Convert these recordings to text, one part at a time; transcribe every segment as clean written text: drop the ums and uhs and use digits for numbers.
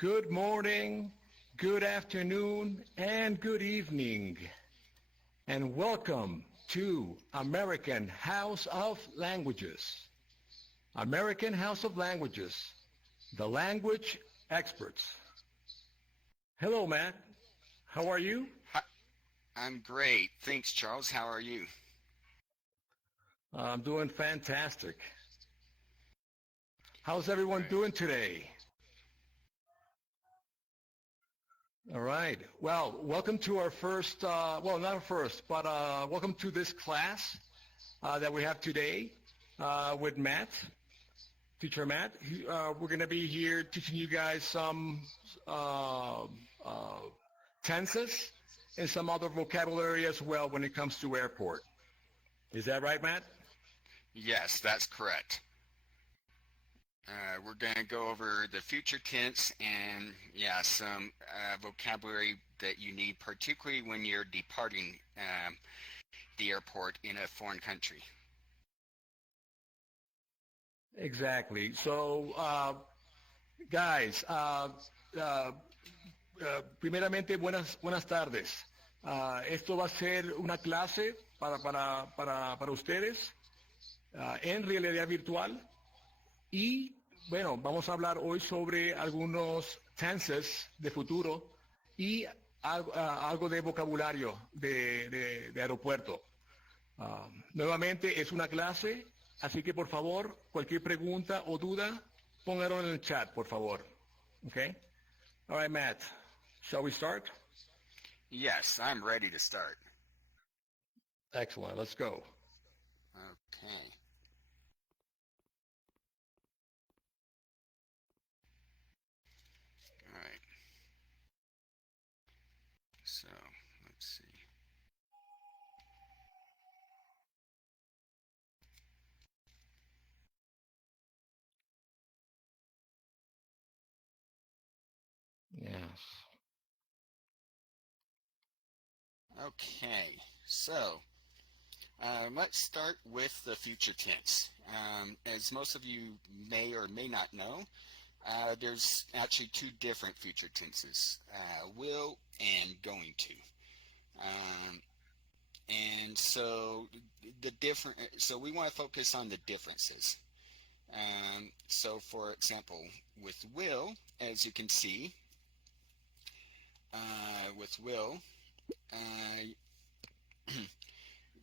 Good morning, good afternoon, and good evening, and welcome to American House of Languages. American House of Languages, the language experts. Hello, Matt. How are you? Hi, I'm great. Thanks, Charles. How are you? I'm doing fantastic. How's everyone Right. doing today? All right. Well, welcome to our first, well, not our first, but welcome to this class that we have today with Matt, teacher Matt. We're going to be here teaching you guys some tenses and some other vocabulary as well when it comes to airport. Is that right, Matt? Yes, that's correct. We're going to go over the future tense and, yeah, some vocabulary that you need, particularly when you're departing the airport in a foreign country. Exactly. So, guys, primeramente, buenas tardes. Esto va a ser una clase para ustedes en realidad virtual y, bueno, vamos a hablar hoy sobre algunos tenses de futuro y algo de vocabulario de aeropuerto. Nuevamente es una clase, así que por favor, cualquier pregunta o duda, pónganlo en el chat, por favor. Okay? All right, Matt. Shall we start? Yes, I'm ready to start. Excellent. Let's go. Okay. All right. So, let's see. Yes. Okay. So, let's start with the future tense. As most of you may or may not know, there's actually two different future tenses, will and going to. Um, and so so we want to focus on the differences. So for example, with will, as you can see, with will, uh,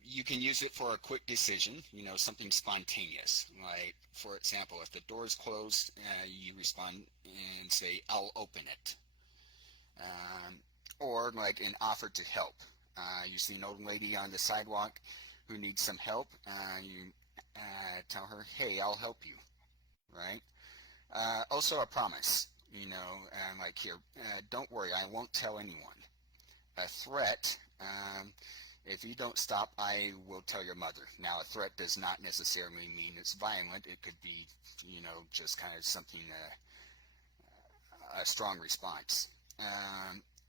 you can use it for a quick decision, something spontaneous. Like, for example, if the door is closed, you respond and say, I'll open it. Or like an offer to help. You see an old lady on the sidewalk who needs some help. You tell her, hey, I'll help you, right? Also a promise, like here, don't worry, I won't tell anyone. A threat, if you don't stop, I will tell your mother. Now, a threat does not necessarily mean it's violent. It could be, just kind of something, a strong response.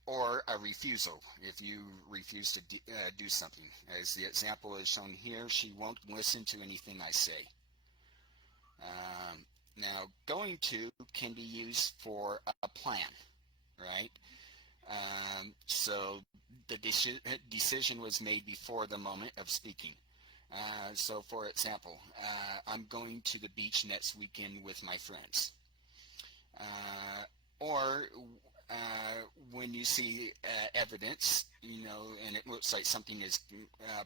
Or a refusal, if you refuse to do something. As the example is shown here, she won't listen to anything I say. Now, going to can be used for a plan, right? So the decision was made before the moment of speaking. So for example, I'm going to the beach next weekend with my friends. Or when you see evidence, and it looks like something is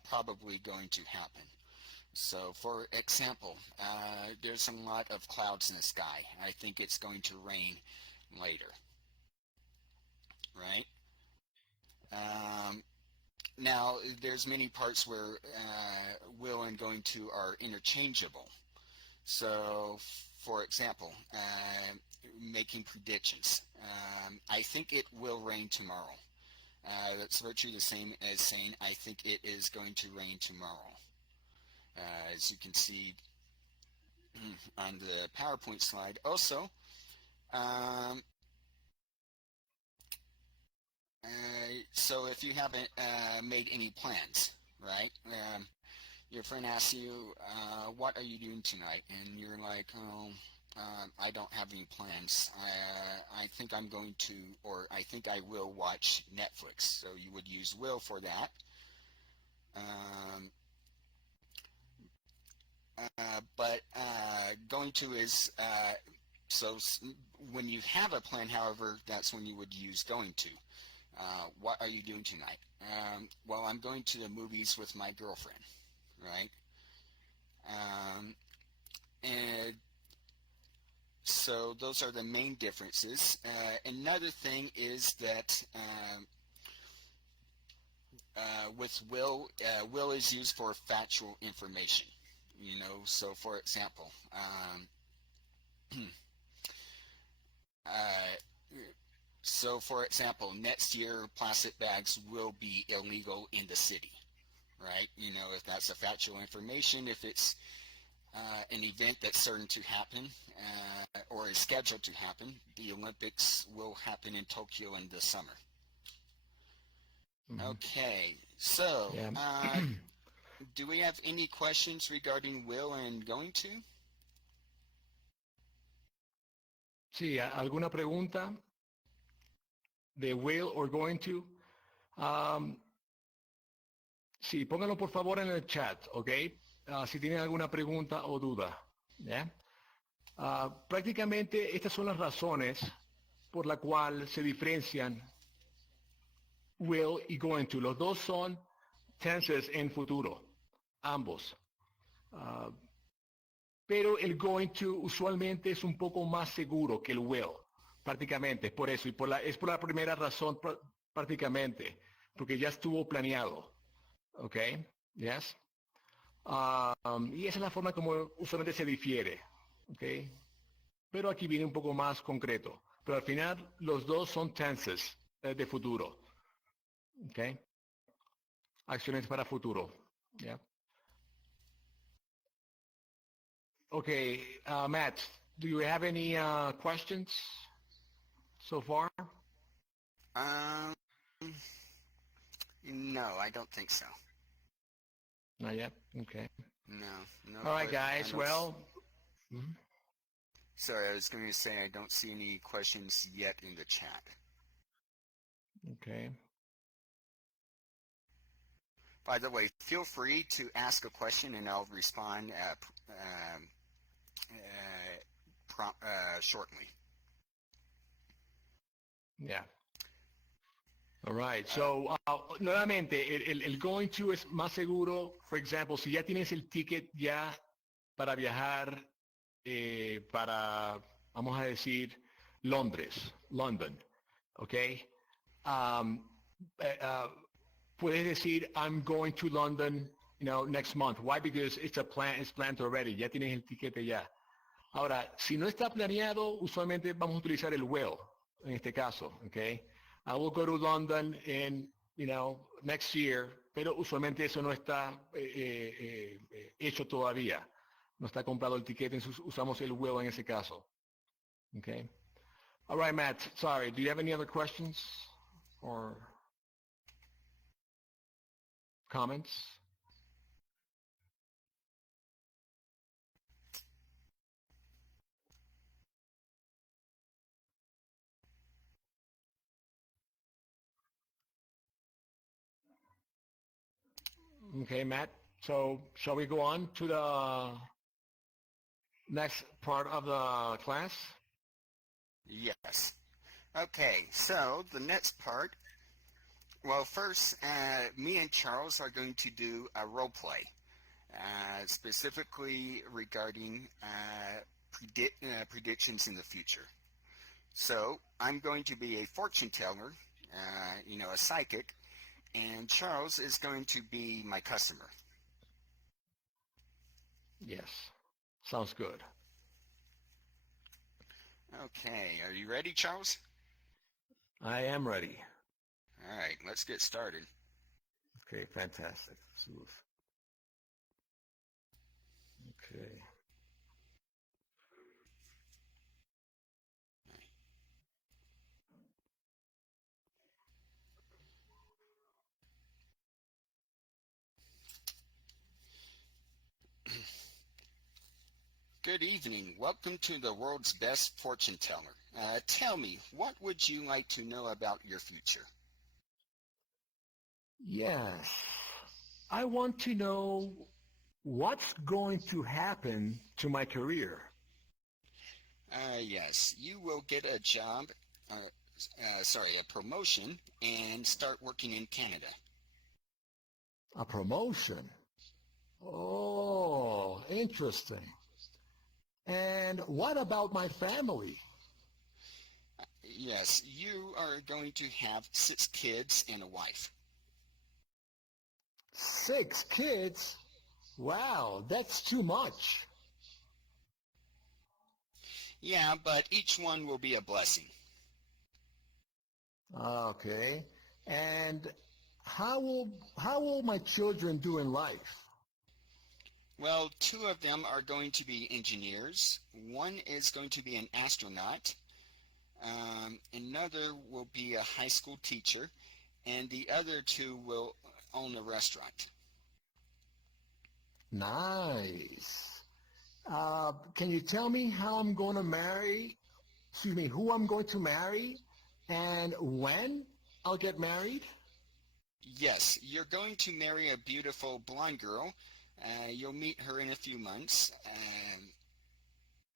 probably going to happen. So for example, there's a lot of clouds in the sky. I think it's going to rain later, right? Now, there's many parts where will and going to are interchangeable. So, for example, making predictions. I think it will rain tomorrow. That's virtually the same as saying, I think it is going to rain tomorrow. As you can see on the PowerPoint slide. Also, so if you haven't made any plans, right? Your friend asks you, what are you doing tonight? And you're like, oh, I don't have any plans. I think I'm going to, or I think I will watch Netflix. So you would use will for that. Um, but going to is so when you have a plan, however, that's when you would use going to. What are you doing tonight? Well, I'm going to the movies with my girlfriend, right? Um, and so those are the main differences. Another thing is that with will is used for factual information. You know, so for example, uh, next year plastic bags will be illegal in the city, right? You know, if that's a factual information, if it's an event that's certain to happen or is scheduled to happen, the Olympics will happen in Tokyo in the summer. Ujú. Okay, so Yeah. do we have any questions regarding will and going to? Sí, ¿alguna pregunta de will or going to? Um, sí, pónganlo por favor en el chat, ¿ok? Si tienen alguna pregunta o duda. ¿Ya? Prácticamente estas son las razones por la cual se diferencian will y going to. Los dos son tenses en futuro, ambos. Ah, pero el going to usualmente es un poco más seguro que el will, prácticamente, por eso, y es por la primera razón prácticamente, porque ya estuvo planeado, ¿ok? Yes. Y esa es la forma como usualmente se difiere, ¿ok? Pero aquí viene un poco más concreto. Pero al final los dos son tenses de futuro, ¿ok? Acciones para futuro, ¿ya? Okay, Matt, do you have any questions so far? Um, no, I don't think so. Not yet. Okay. No, no. All right, I guys. don't. Well, mhm. Sorry, I was going to say I don't see any questions yet in the chat. Okay. By the way, feel free to ask a question and I'll respond shortly. Yeah. All right. So, nuevamente, el going to es más seguro. For example, si ya tienes el ticket ya para viajar para, vamos a decir, Londres, London, ¿ok? Um, eh, uh, puedes decir, I'm going to London, next month. Why? Because it's planned already. Ya tienes el tiquete ya. Ahora, si no está planeado, usualmente vamos a utilizar el will, en este caso, ¿ok? I will go to London in, next year, pero usualmente eso no está hecho todavía. No está comprado el tiquete, entonces usamos el will en ese caso. Okay. All right, Matt. Sorry. Do you have any other questions or comments? Okay, Matt. So shall we go on to the next part of the class? Yes. Okay, so the next part, well, first, me and Charles are going to do a role play, specifically regarding predictions in the future. So I'm going to be a fortune teller, a psychic, and Charles is going to be my customer. Yes. Sounds good. Okay, are you ready, Charles? I am ready. All right, let's get started. Okay, fantastic. Okay. Good evening. Welcome to the world's best fortune teller. Tell me, what would you like to know about your future? Yes. I want to know what's going to happen to my career. Yes, you will get a job, a promotion, and start working in Canada. A promotion. Oh, interesting. And what about my family? Yes, you are going to have 6 kids and a wife. 6 kids? Wow, that's too much. Yeah, but each one will be a blessing. Okay. And how will my children do in life? Well, 2 of them are going to be engineers. One is going to be an astronaut. Another will be a high school teacher, and the other 2 will own a restaurant. Nice. Can you tell me how I'm going to marry? Excuse me, who I'm going to marry and when I'll get married? Yes, you're going to marry a beautiful blonde girl. You'll meet her in a few months.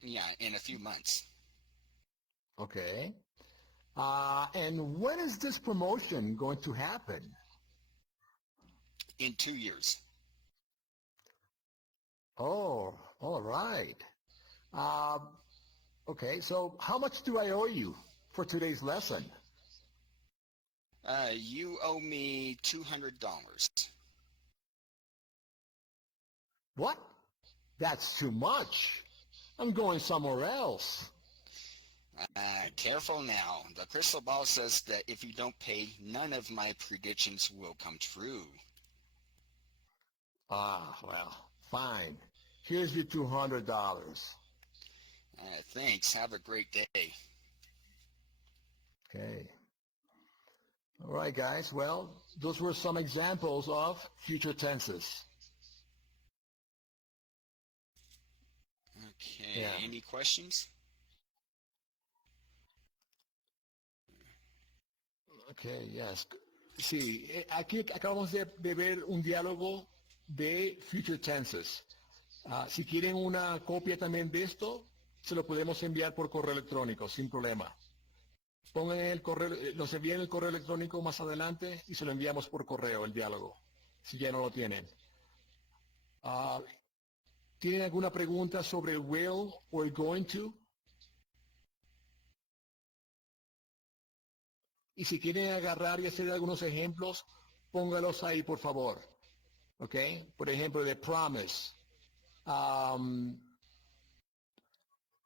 Yeah, in a few months. Okay. And when is this promotion going to happen? In 2 years. Oh, all right. Uh, okay, so how much do I owe you for today's lesson? You owe me $200. What? That's too much. I'm going somewhere else. Careful now. The crystal ball says that if you don't pay, none of my predictions will come true. Ah, well, fine. Here's your $200. Thanks. Have a great day. Okay. All right, guys. Well, those were some examples of future tenses. Okay. Yeah. Any questions? Okay, yes. Sí, aquí acabamos de ver un diálogo de future tenses. Si quieren una copia también de esto, se lo podemos enviar por correo electrónico, sin problema. Pongan el correo, nos envíen el correo electrónico más adelante y se lo enviamos por correo, el diálogo, si ya no lo tienen. Ah, ¿Tienen alguna pregunta sobre el will o el going to? Y si quieren agarrar y hacer algunos ejemplos, póngalos ahí, por favor. ¿Ok? Por ejemplo, de promise. Um,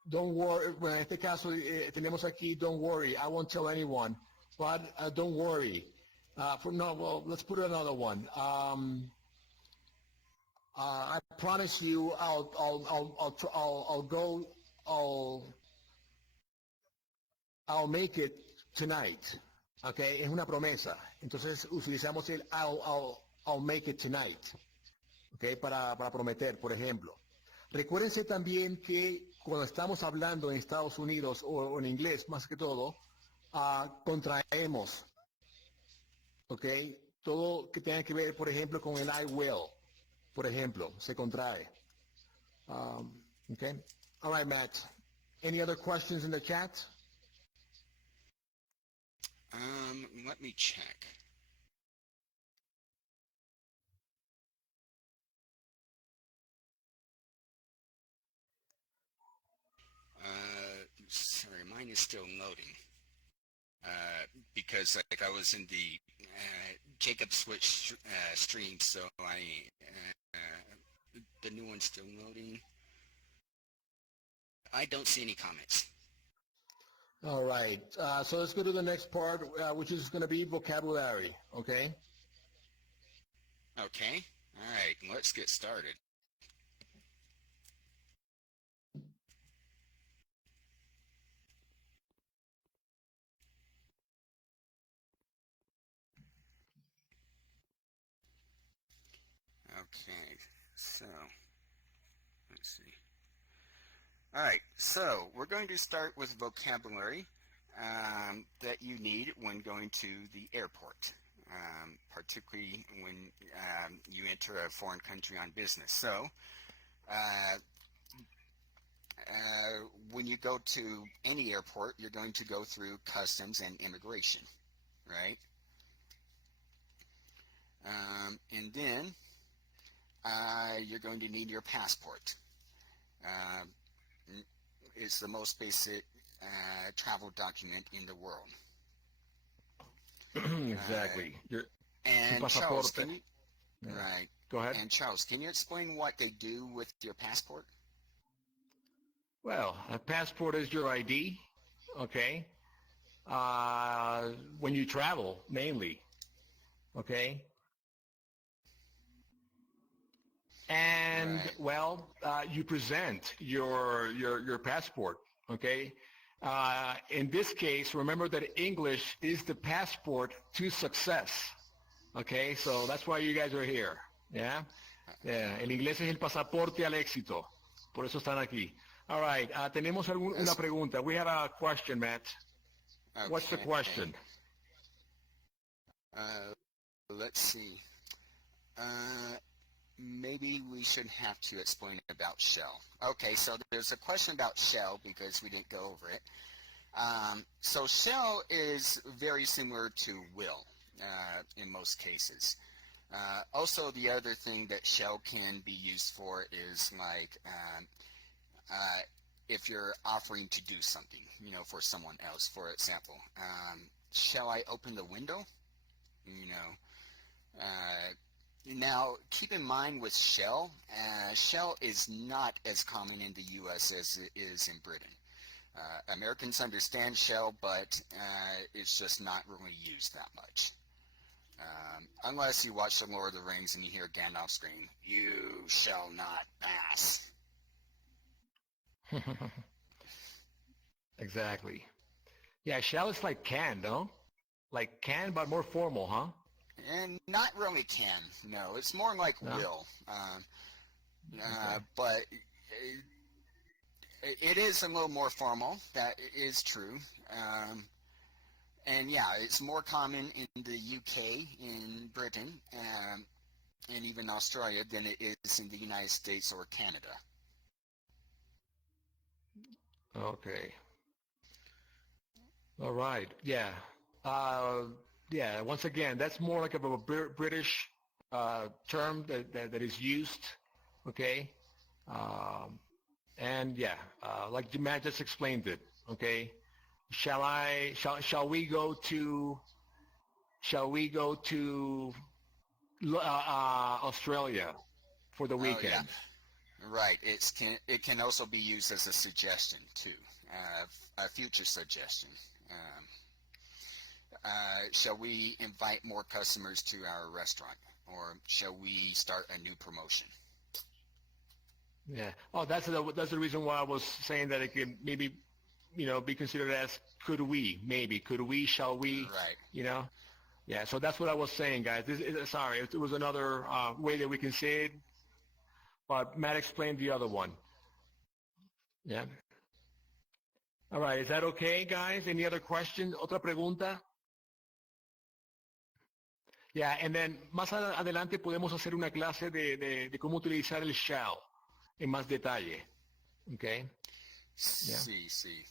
don't worry. Bueno, en este caso tenemos aquí, don't worry. I won't tell anyone. But don't worry. No, well, let's put another one. I promise you, I'll make it tonight. Okay, es una promesa. Entonces utilizamos el I'll make it tonight. Okay, para prometer, por ejemplo. Recuérdense también que cuando estamos hablando en Estados Unidos o en inglés, más que todo, contraemos. Okay, todo que tenga que ver, por ejemplo, con el I will. Por ejemplo, se contrae. Okay. All right, Matt. Any other questions in the chat? Let me check. Sorry, mine is still loading. Because like I was in the Jacob Switch stream, so the new one's still loading. I don't see any comments. All right. So let's go to the next part, which is going to be vocabulary. Okay. Okay. All right. Let's get started. Okay. So let's see. All right, so we're going to start with vocabulary that you need when going to the airport, particularly when you enter a foreign country on business. So, uh, when you go to any airport, you're going to go through customs and immigration, right? And then you're going to need your passport. Uh, it's the most basic travel document in the world. Exactly. Tu And Charles, pasaporte. can you Yeah. right? Go ahead. And Charles, can you explain what they do with your passport? Well, a passport is your ID, okay? When you travel, mainly, okay? And Right. well, you present your passport, okay? In this case, remember that English is the passport to success, okay? So that's why you guys are here, yeah? Yeah, el inglés es el pasaporte al éxito, por eso están aquí. All right, tenemos una That's pregunta. We have a question, Matt. What's the okay. question? Uh, let's see. Uh, maybe we should have to explain about shell. Okay, so there's a question about shell because we didn't go over it. So shell is very similar to will in most cases. Also, the other thing that shell can be used for is like uh, if you're offering to do something, for someone else. For example, shall I open the window? You know. Now, keep in mind with shell, shell is not as common in the U.S. as it is in Britain. Americans understand shell, but it's just not really used that much. Unless you watch The Lord of the Rings and you hear Gandalf scream, "You shall not pass." Exactly. Yeah, shall is like can, no? Like can, but more formal, huh? And not really can, no. It's more like No? will. Okay. But it is a little more formal. That is true. And yeah, it's more common in the UK, in Britain, and even Australia than it is in the United States or Canada. Okay. All right. Yeah. Uh, yeah. Once again, that's more like of a British term that is used. Okay. Um, and yeah, like Matt just explained it. Okay. Shall we go to Australia for the Oh yeah, weekend? right. It can also be used as a suggestion too, a future suggestion. Um, shall we invite more customers to our restaurant, or shall we start a new promotion? Yeah. Oh, that's the reason why I was saying that it could maybe, be considered as could we, shall we, Right. you know? Yeah. So that's what I was saying, guys. Sorry, it was another way that we can say it, but Matt explained the other one. Yeah. All right. Is that okay, guys? Any other questions? Otra pregunta? Yeah. And then más adelante podemos hacer una clase de cómo utilizar el shall en más detalle. Okay. Yeah. See, see.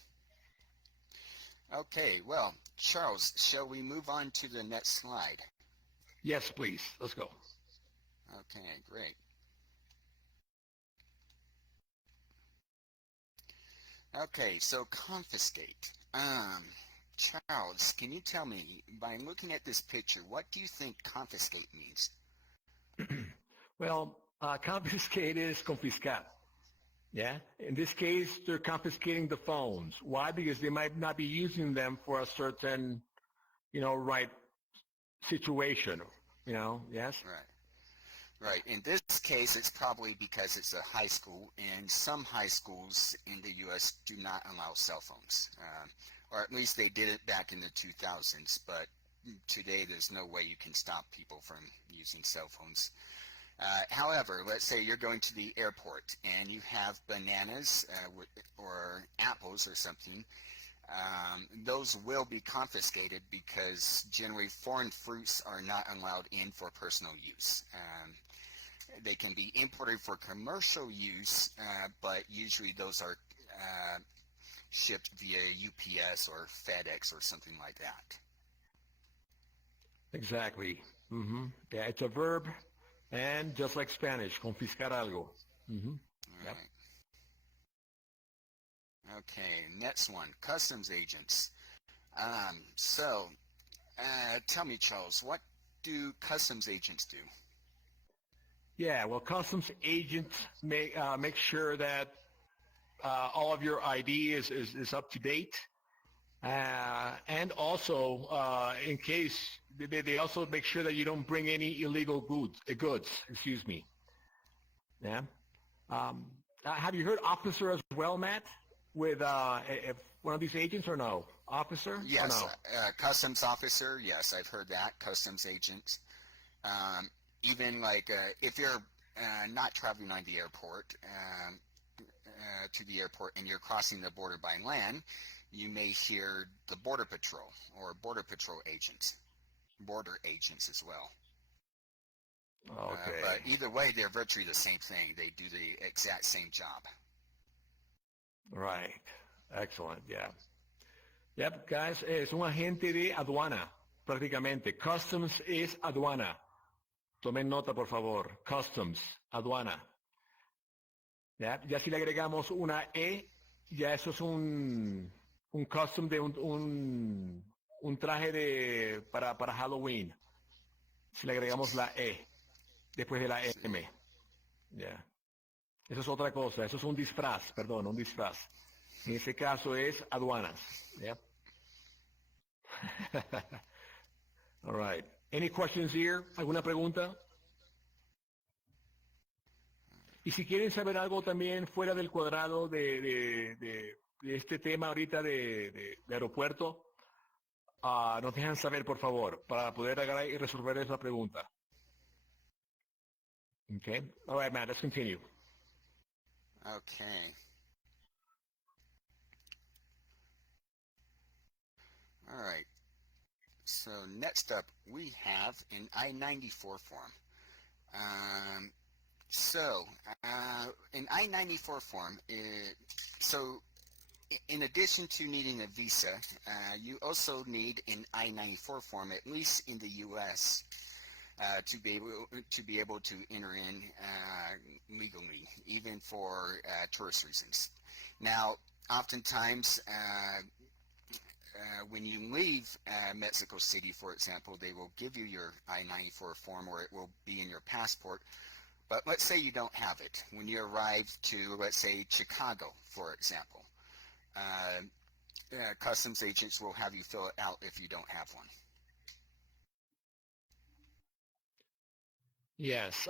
Okay, well, Charles, shall we move on to the next slide? Yes, please. Let's go. Okay, great. Okay, so confiscate. Charles, can you tell me, by looking at this picture, what do you think confiscate means? Well, confiscate is confiscar. Yeah. In this case, they're confiscating the phones. Why? Because they might not be using them for a certain, right situation. Yes. Right. Right. In this case, it's probably because it's a high school, and some high schools in the U.S. do not allow cell phones, or at least they did it back in the 2000s. But today, there's no way you can stop people from using cell phones. However, let's say you're going to the airport and you have bananas or apples or something. Those will be confiscated because generally foreign fruits are not allowed in for personal use. They can be imported for commercial use, but usually those are shipped via UPS or FedEx or something like that. Exactly. Yeah, it's a verb, and just like Spanish, confiscar algo. All Yep. right. Okay, next one, customs agents. So, tell me, Charles, what do customs agents do? Yeah, well, customs agents make sure that all of your ID is up to date. And also, in case they also make sure that you don't bring any illegal goods. Excuse me. Yeah. Um, have you heard officer as well, Matt? With if one of these agents or no? Officer or Yes, no? customs officer. Yes, I've heard that. Customs agents. Um, Even like if you're not traveling on the airport to the airport and you're crossing the border by land, you may hear the border patrol or border patrol agents, border agents as well. Okay. But either way, they're virtually the same thing. They do the exact same job. Right. Excellent. Yeah. Yep, guys, es un agente de aduana, prácticamente. Customs es aduana. Tomen nota, por favor. Customs, aduana. Ya si le agregamos una E, ya eso es un custom de un traje para Halloween. Si le agregamos la E después de la M. Ya. Eso es otra cosa. Eso es un disfraz, perdón, un disfraz. En este caso es aduanas. Yep. All right. Any questions here? ¿Alguna pregunta? Y si quieren saber algo también fuera del cuadrado de este tema ahorita de aeropuerto, nos dejan saber, por favor, para poder agarrar y resolver esa pregunta. Okay. All right, Matt, let's continue. Okay. All right. So next up, we have an I-94 form. Um, so an I-94 form, so in addition to needing a visa, you also need an I-94 form, at least in the U.S., to be able to enter in legally, even for tourist reasons. Now, oftentimes, when you leave Mexico City, for example, they will give you your I-94 form, or it will be in your passport. But let's say you don't have it. When you arrive to, let's say, Chicago, for example, customs agents will have you fill it out if you don't have one. Yes,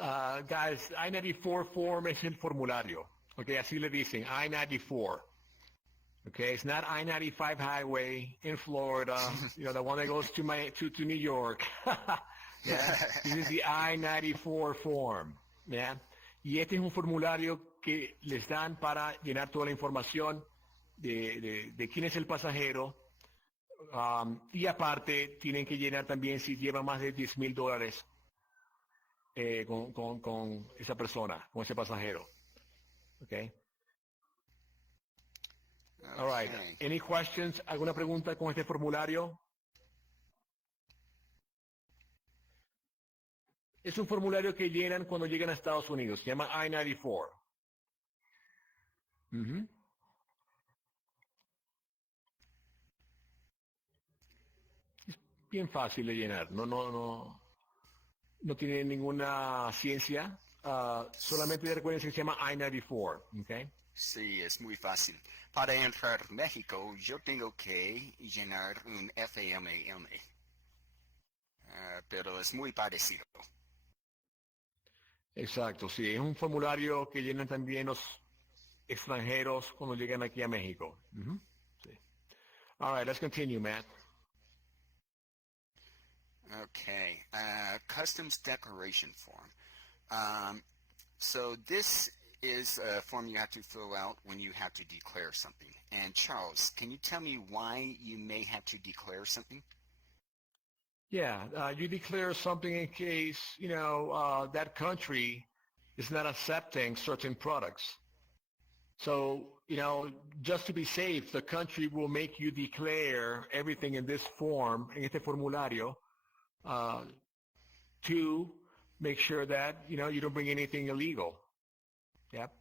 guys, I-94 form es el formulario. Okay, así le dicen, I-94. Okay, it's not I-95 highway in Florida, the one that goes to New York. Yeah, this is the I-94 form. Yeah. Y este es un formulario que les dan para llenar toda la información de quién es el pasajero. Y aparte, tienen que llenar también si lleva más de $10,000 con esa persona, con ese pasajero. Okay. All right. Any questions? ¿Alguna pregunta con este formulario? Es un formulario que llenan cuando llegan a Estados Unidos. Se llama I-94. Es bien fácil de llenar. No tiene ninguna ciencia. Solamente recuerden que se llama I-94. Okay. Sí, es muy fácil. Para entrar a México, yo tengo que llenar un FAMAM. Pero es muy parecido. Exacto, sí. Es un formulario que llenan también los extranjeros cuando llegan aquí a México. Sí. All right, let's continue, Matt. Okay. Customs declaration form. So this is a form you have to fill out when you have to declare something. And Charles, can you tell me why you may have to declare something? Yeah, you declare something in case, that country is not accepting certain products. So, just to be safe, the country will make you declare everything in this form, en este formulario, uh, to make sure that, you don't bring anything illegal. Yep.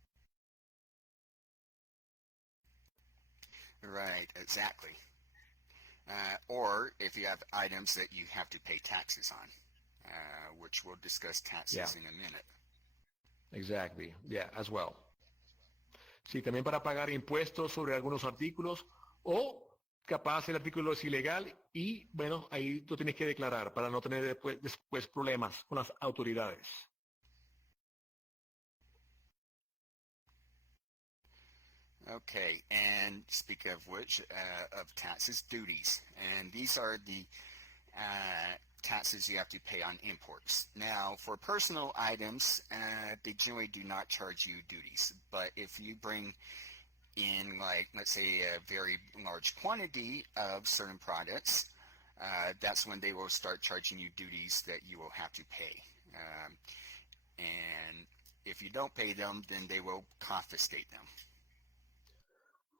Right, exactly. Or if you have items that you have to pay taxes on, which we'll discuss Yeah, taxes in a minute. exactly. Yeah, as well. Sí, también para pagar impuestos sobre algunos artículos o capaz el artículo es ilegal y, bueno, ahí tú tienes que declarar para no tener después problemas con las autoridades. Okay, and speak of which, of taxes, duties. And these are the taxes you have to pay on imports. Now, for personal items, they generally do not charge you duties. But if you bring in, like, let's say, a very large quantity of certain products, that's when they will start charging you duties that you will have to pay. And if you don't pay them, then they will confiscate them.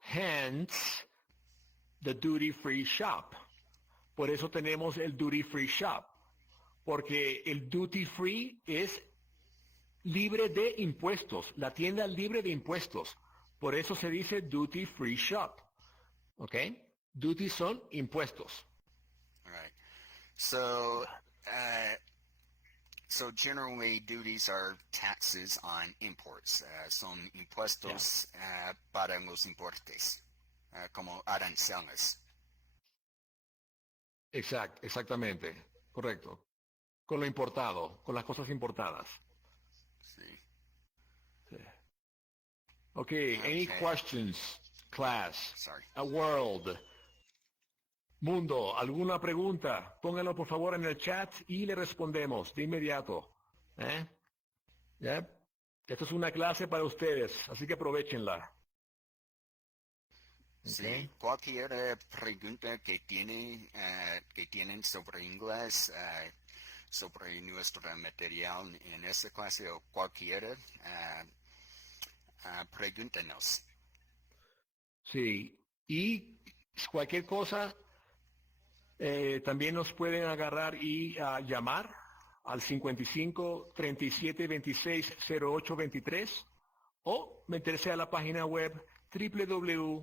Hence, the duty-free shop. Por eso tenemos el duty-free shop. Porque el duty-free es libre de impuestos. La tienda libre de impuestos. Por eso se dice duty-free shop. ¿Ok? Duty son impuestos. All right. So, so generally, duties are taxes on imports. Son impuestos para los importes, como aranceles. Exactamente. Correcto. Con lo importado, con las cosas importadas. Sí. Sí. Okay, any questions, class? Sorry. World. Mundo, ¿alguna pregunta? Pónganlo por favor en el chat y le respondemos de inmediato. ¿Eh? ¿Ya? Esto es una clase para ustedes, así que aprovechenla. Sí, cualquier pregunta que tienen sobre inglés, sobre nuestro material en esta clase o cualquiera, pregúntenos. Sí, y cualquier cosa, también nos pueden agarrar y llamar al 55 37 26 08 23 o meterse a la página web www.mhol.info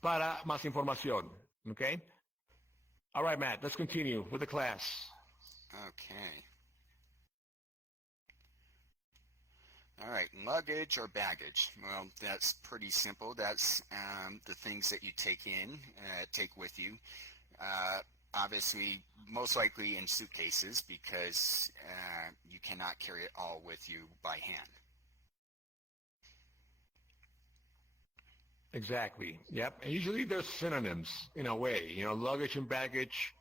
para más información. Okay? All right, Matt, let's continue with the class. Okay. All right, luggage or baggage. Well, that's pretty simple. That's the things that you take with you. Obviously, most likely in suitcases because you cannot carry it all with you by hand. Exactly. Yep. And usually there's synonyms in a way. Luggage and baggage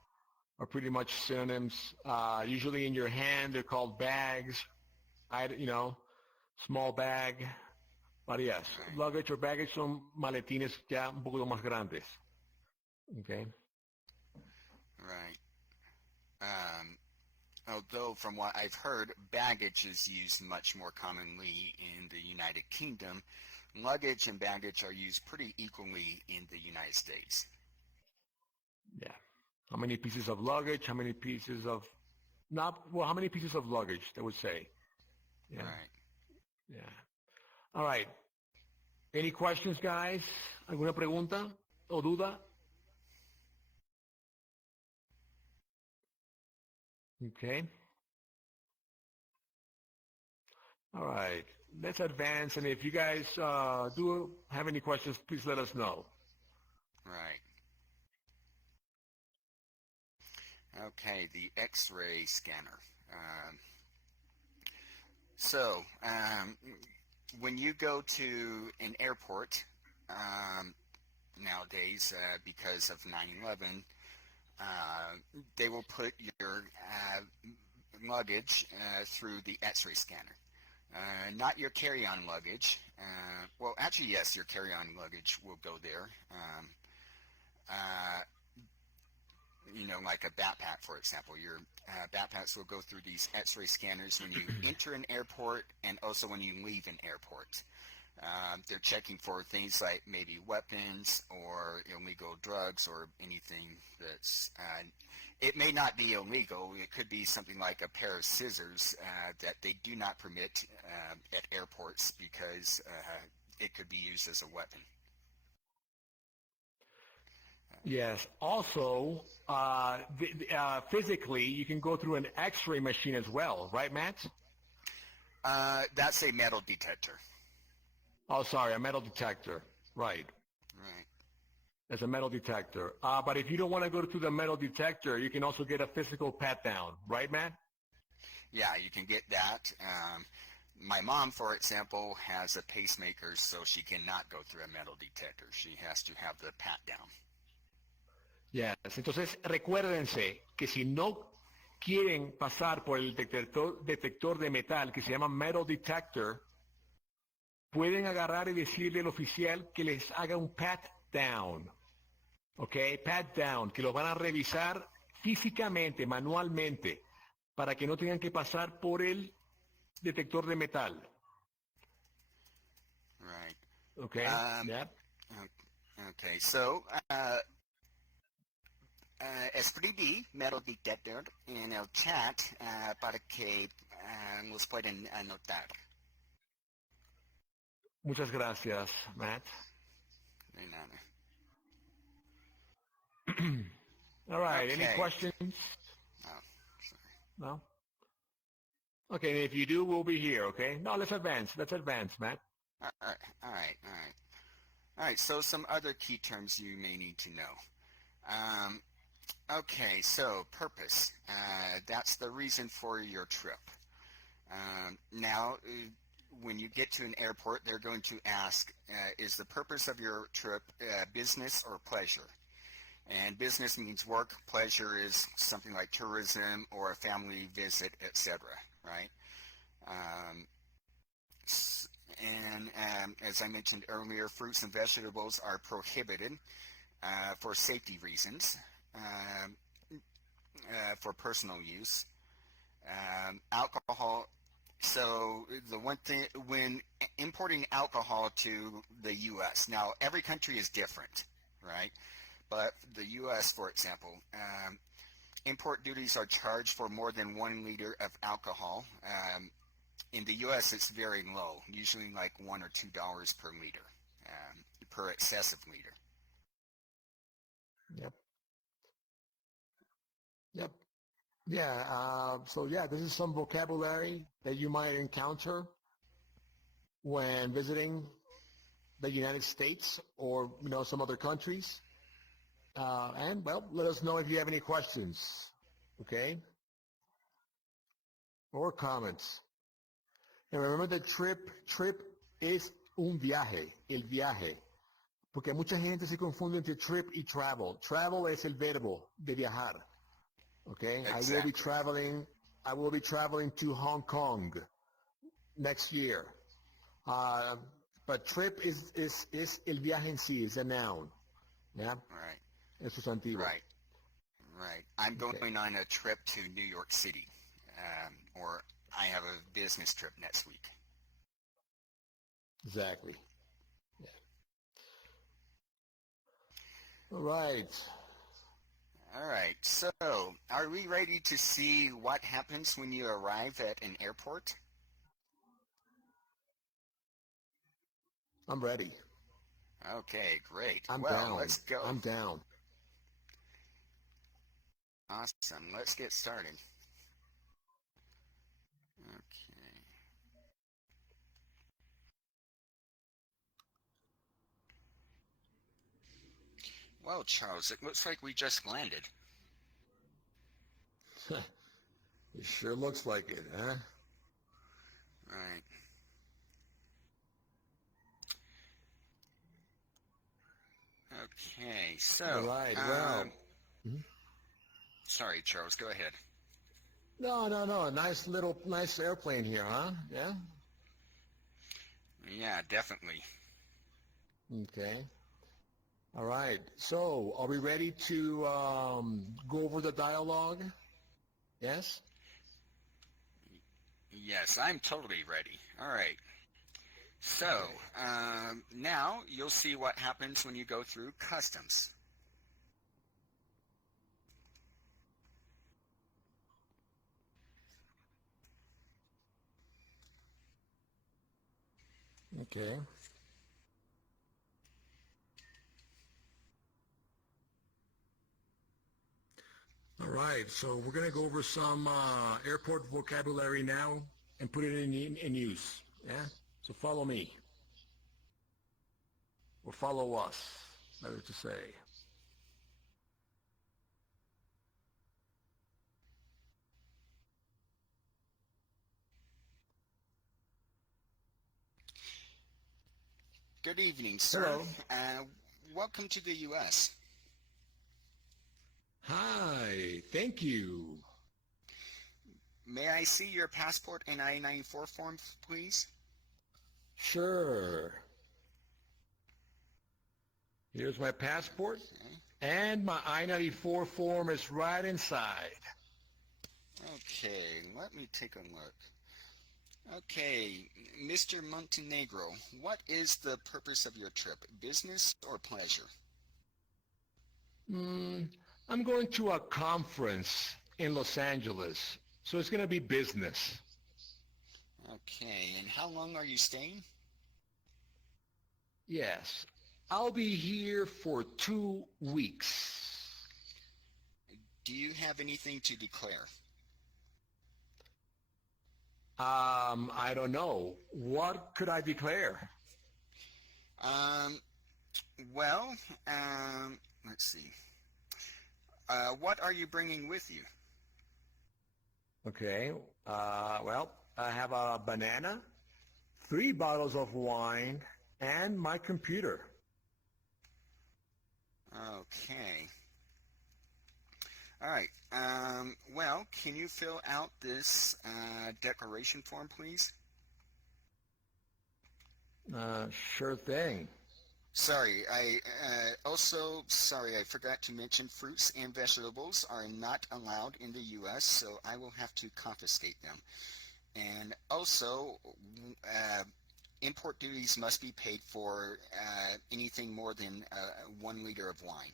are pretty much synonyms. Usually in your hand, they're called bags. Small bag. But yes, right. Luggage or baggage son maletines ya un poco más grandes. Okay. Right. Although from what I've heard, baggage is used much more commonly in the United Kingdom. Luggage and baggage are used pretty equally in the United States. Yeah. How many pieces of luggage? How many pieces of how many pieces of luggage, they would say. Yeah. Right. Yeah. All right. Any questions, guys? ¿Alguna pregunta o duda? Okay. All right. Let's advance. And if you guys do have any questions, please let us know. Right. Okay, the X-ray scanner. So, when you go to an airport nowadays, because of 9/11, they will put your luggage through the X-ray scanner. Not your carry-on luggage. Well, actually, yes, your carry-on luggage will go there. Uh, like a backpack, for example. Your backpacks will go through these X-ray scanners when you enter an airport and also when you leave an airport. They're checking for things like maybe weapons or illegal drugs or anything that's it may not be illegal. It could be something like a pair of scissors that they do not permit at airports because it could be used as a weapon. Yes. Also, physically, you can go through an X-ray machine as well, right, Matt? That's a metal detector. Oh, sorry, a metal detector. Right. Right. As a metal detector. But if you don't want to go to the metal detector, you can also get a physical pat down, right, Matt? Yeah, you can get that. My mom, for example, has a pacemaker, so she cannot go through a metal detector. She has to have the pat down. Yes. Entonces, recuérdense que si no quieren pasar por el detector de metal que se llama metal detector, pueden agarrar y decirle al oficial que les haga un pat down. ¿Ok? Pat down, que lo van a revisar físicamente, manualmente, para que no tengan que pasar por el detector de metal. Right. Okay. Yeah. Okay. So, escribí metal detector en el chat para que los puedan anotar. Muchas gracias, Matt. De nada. All right. Okay. Any questions? Oh, sorry. No? Okay. If you do, we'll be here. Okay. No, let's advance. Let's advance, Matt. All right. So some other key terms you may need to know. Okay, so purpose. That's the reason for your trip. Now, when you get to an airport, they're going to ask, is the purpose of your trip business or pleasure? And business means work. Pleasure is something like tourism or a family visit, etc., right? As I mentioned earlier, fruits and vegetables are prohibited for safety reasons, for personal use. Alcohol. So the one thing, when importing alcohol to the U.S., now every country is different, right? But the U.S., for example, import duties are charged for more than 1 liter of alcohol. In the U.S., it's very low, usually like $1 or $2 per liter, per excessive liter. Yep. Yeah. So yeah, this is some vocabulary that you might encounter when visiting the United States or some other countries. And well, let us know if you have any questions, okay, or comments. And remember that trip es un viaje, el viaje. Porque mucha gente se confunde entre trip y travel. Travel es el verbo de viajar. Okay, Exactly. I will be traveling to Hong Kong next year. But trip is el viaje en sí, is a noun. Yeah? Right. Es sustantivo. Right. I'm going on a trip to New York City, or I have a business trip next week. Exactly. Yeah. All right. All right. So, are we ready to see what happens when you arrive at an airport? I'm ready. Okay, great. I'm well, down. Let's go. I'm down. Awesome. Let's get started. Okay. Well, Charles, it looks like we just landed. It sure looks like it, huh? Right. Okay, so... All right, well... Sorry, Charles, go ahead. No, no, no. Nice airplane here, huh? Yeah. Yeah, definitely. Okay. All right. So, are we ready to go over the dialogue? Yes. Yes, I'm totally ready. All right. So, Okay. now you'll see what happens when you go through customs. Okay. All right. So we're gonna go over some airport vocabulary now and put it in use. Yeah. So follow me or follow us, better to say. Good evening, sir. Hello. Welcome to the U.S. Hi. Thank you. May I see your passport and I-94 form, please? Sure. Here's my passport, Okay. and my I-94 form is right inside. Okay, let me take a look. Okay, Mr. Montenegro, what is the purpose of your trip? Business or pleasure? Mm, I'm going to a conference in Los Angeles, so it's going to be business. Okay, and how long are you staying? Yes, I'll be here for 2 weeks. Do you have anything to declare? I don't know. What could I declare? Um, well, let's see. What are you bringing with you? Okay, well, I have a banana, 3 bottles of wine, and my computer. Okay. All right. Well, can you fill out this declaration form, please? Sure thing. Sorry, I forgot to mention fruits and vegetables are not allowed in the U.S., so I will have to confiscate them. And also, uh, import duties must be paid for anything more than 1 liter of wine.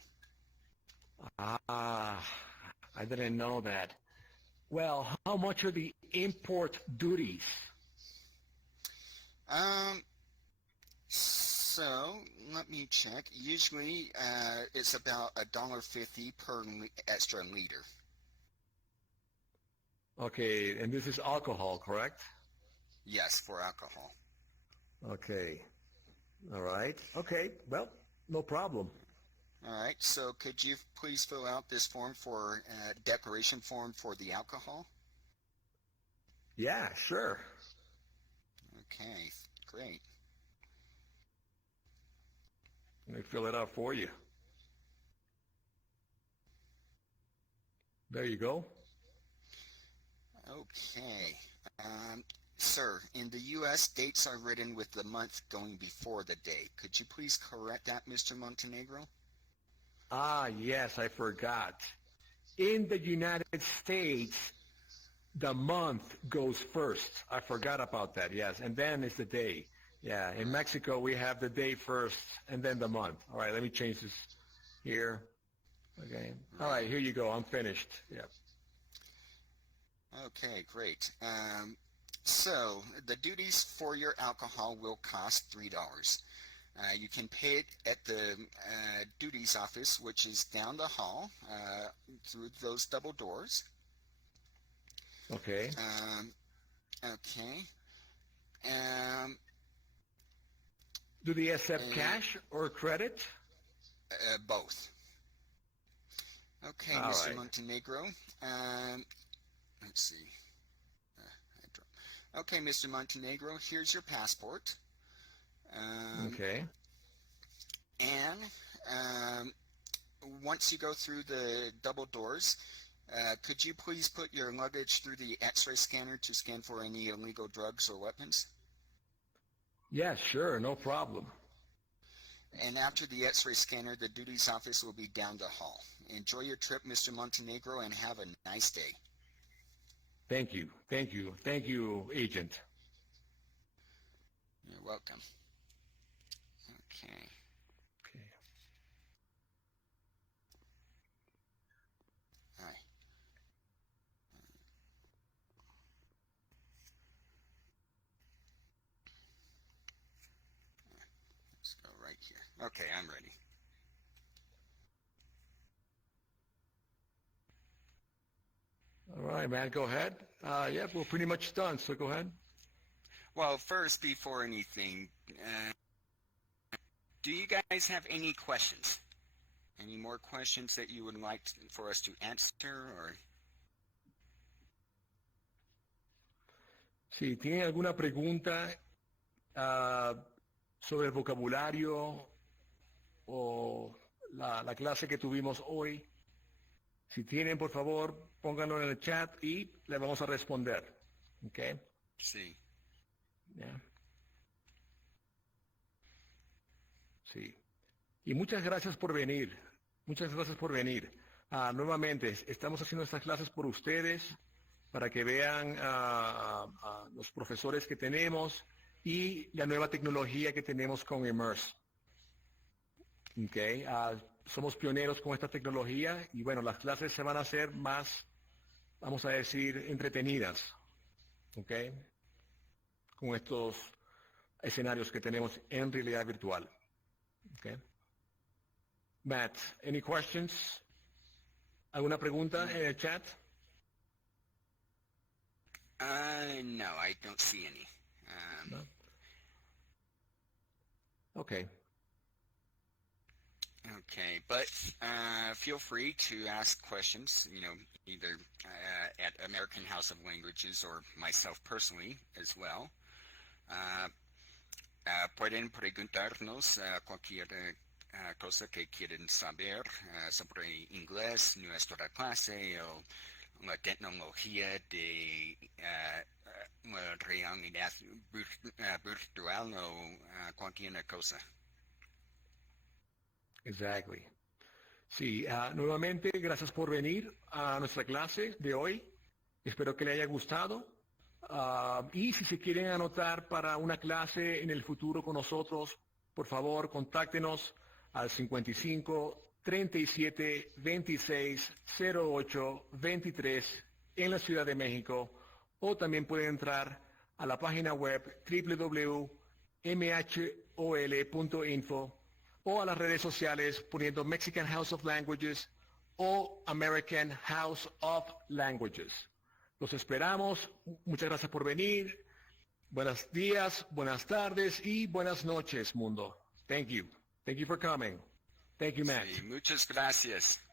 Ah, I didn't know that. Well, how much are the import duties? Um, so let me check. Usually, it's about $1.50 per extra liter. Okay, and this is alcohol, correct? Yes, for alcohol. Okay, all right. Okay, well, no problem. All right. So could you please fill out this form for declaration form for the alcohol? Yeah, sure. Okay, great. Let me fill it out for you. There you go. Okay. Um, Sir, in the U.S., dates are written with the month going before the date. Could you please correct that, Mr. Montenegro? Ah, yes, I forgot. In the United States, the month goes first. I forgot about that, yes. And then it's the day. Yeah, in Right. Mexico, we have the day first and then the month. All right, let me change this here. Okay. All right, Right. here you go. I'm finished. Yep. Okay, great. So the duties for your alcohol will cost $3. You can pay it at the duties office, which is down the hall through those double doors. Okay. Um, okay. Um, Do they accept and, cash or credit? Both. Okay, All Mr. right. Montenegro. Um, let's see. Okay, Mr. Montenegro, here's your passport. Um, Okay. and once you go through the double doors, Could you please put your luggage through the X-ray scanner to scan for any illegal drugs or weapons? Yes, sure, no problem. And after the X-ray scanner, the duties office will be down the hall. Enjoy your trip, Mr. Montenegro, and have a nice day. Thank you, thank you, thank you, Agent. You're welcome. Okay. Okay. All right. Let's go right here. Okay, I'm ready. All right, man, go ahead. Yeah, we're pretty much done, so go ahead. Well, first, before anything, do you guys have any questions? Any more questions that you would like for us to answer? Or Si tienen alguna pregunta sobre el vocabulario o la clase que tuvimos hoy, si tienen, por favor, pónganlo en el chat y le vamos a responder. ¿Ok? sí. Yeah. Sí. Y muchas gracias por venir. Muchas gracias por venir. Nuevamente, estamos haciendo estas clases por ustedes, para que vean a los profesores que tenemos y la nueva tecnología que tenemos con Immerse. Okay. Somos pioneros con esta tecnología y bueno, las clases se van a hacer más, vamos a decir, entretenidas. Okay. Con estos escenarios que tenemos en realidad virtual. Okay. Matt, any questions? ¿Alguna pregunta en el chat? No, I don't see any. No? Okay. Okay, but feel free to ask questions, either at American House of Languages or myself personally as well. Pueden preguntarnos cualquier cosa que quieren saber sobre inglés, nuestra clase o la tecnología de realidad virtual o cualquier cosa. Exactly. Sí, nuevamente, gracias por venir a nuestra clase de hoy. Espero que le haya gustado. Y si se quieren anotar para una clase en el futuro con nosotros, por favor, contáctenos al 55 37 26 08 23 en la Ciudad de México, o también pueden entrar a la página web www.mhol.info o a las redes sociales poniendo Mexican House of Languages o American House of Languages. Los esperamos. Muchas gracias por venir. Buenos días, buenas tardes y buenas noches, mundo. Thank you. Thank you for coming. Thank you, Matt. Sí, muchas gracias.